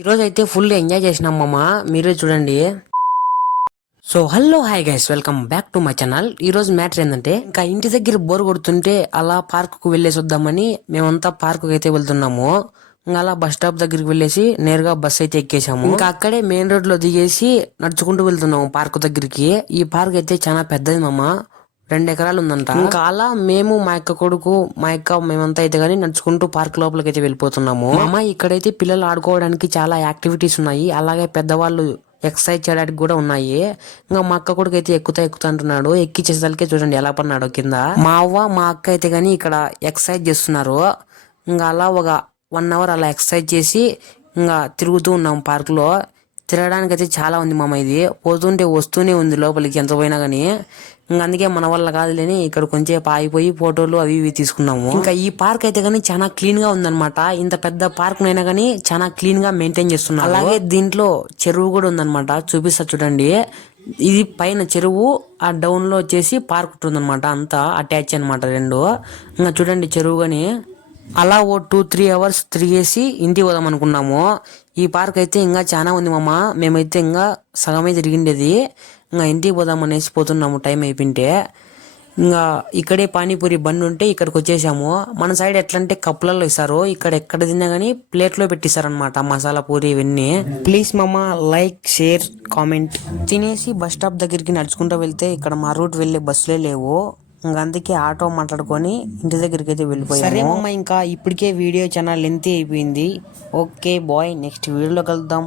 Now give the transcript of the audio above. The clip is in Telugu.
ఈ రోజు అయితే ఫుల్ ఎంజాయ్ చేసినాం మామ, మీరే చూడండి. So hello hi guys, welcome back to my channel. ఈ రోజు మ్యాటర్ ఏంటంటే, ఇంకా ఇంటి దగ్గర బోర్ కొడుతుంటే అలా పార్క్ కు వెళ్ళేసి వద్దామని మేమంతా పార్క్ అయితే వెళ్తున్నాము. ఇంకా అలా బస్ స్టాప్ దగ్గరికి వెళ్ళేసి నేరుగా బస్ అయితే ఎక్కేసాము. ఇంకా అక్కడే మెయిన్ రోడ్ లో దిగేసి నడుచుకుంటూ వెళ్తున్నాము పార్క్ దగ్గరికి. ఈ పార్క్ అయితే చాలా పెద్దది మామ, 2 ఎకరాలు ఉందంట. ఇంకా అలా మేము, మా యొక్క కొడుకు, మా యొక్క మేమంతా అయితే గానీ నడుచుకుంటూ పార్క్ లోపలికి అయితే వెళ్ళిపోతున్నాము. మామ ఇక్కడైతే పిల్లలు ఆడుకోవడానికి చాలా యాక్టివిటీస్ ఉన్నాయి, అలాగే పెద్దవాళ్ళు ఎక్సర్సైజ్ చేయడానికి కూడా ఉన్నాయి. ఇంకా మా అక్క కొడుకు అయితే ఎక్కుతా అంటున్నాడు. ఎక్కిచ్చేసరికి చూడండి ఎలా పన్నాడు కింద. మా అవ్వ మా అక్క అయితే గానీ ఇక్కడ ఎక్సర్సైజ్ చేస్తున్నారు. ఇంకా అలా ఒక 1 అవర్ అలా ఎక్సర్సైజ్ చేసి ఇంకా తిరుగుతూ ఉన్నాం పార్క్ లో. తిరగడానికి అయితే చాలా ఉంది మామ, ఇది పోతుంటే వస్తూనే ఉంది లోపలికి ఎంత పోయినా గానీ. ఇంకా అందుకే మన వల్ల కాదులేని ఇక్కడ కొంచెం ఆగిపోయి ఫోటోలు అవి ఇవి తీసుకున్నాము. ఇంకా ఈ పార్క్ అయితే గానీ చాలా క్లీన్ గా ఉందన్నమాట. ఇంత పెద్ద పార్క్ నైనా గానీ చాలా క్లీన్ గా మెయింటైన్ చేస్తున్నారు. అలాగే దీంట్లో చెరువు కూడా ఉందన్నమాట, చూపిస్తా చూడండి. ఇది పైన చెరువు, ఆ డౌన్ లో వచ్చేసి పార్క్ ఉంటుందన్నమాట, అంతా అటాచ్ అనమాట రెండు. ఇంకా చూడండి చెరువు గాని. అలా ఓ 2-3 అవర్స్ తిరిగేసి ఇంటికి పోదాం అనుకున్నాము. ఈ పార్క్ అయితే ఇంకా చాలా ఉంది మామ, మేమైతే ఇంకా సగమే తిరిగిండేది. ఇంకా ఇంటికి పోదాం అనేసి పోతున్నాము, టైం అయిపోయింటే. ఇంకా ఇక్కడే పానీపూరి బండి ఉంటే ఇక్కడికి వచ్చేసాము. మన సైడ్ ఎట్లా అంటే కప్పులలో ఇస్తారు, ఇక్కడ ఎక్కడ తిన్నా గానీ ప్లేట్లో పెట్టిస్తారనమాట మసాలా పూరి ఇవన్నీ. ప్లీజ్ మామ లైక్, షేర్, కామెంట్. తినేసి బస్ స్టాప్ దగ్గరికి నడుచుకుంటూ వెళ్తే ఇక్కడ మా రూట్ వెళ్ళే బస్సులే లేవు. ఇంకా అందుకే ఆటో మాట్లాడుకొని ఇంటి దగ్గరికి అయితే వెళ్ళిపోయాము. సరే మామ, ఇంకా ఇప్పటికే వీడియో ఛానల్ లెంత్ అయిపోయింది. ఓకే బాయ్, నెక్స్ట్ వీడియోలో కలుద్దాం.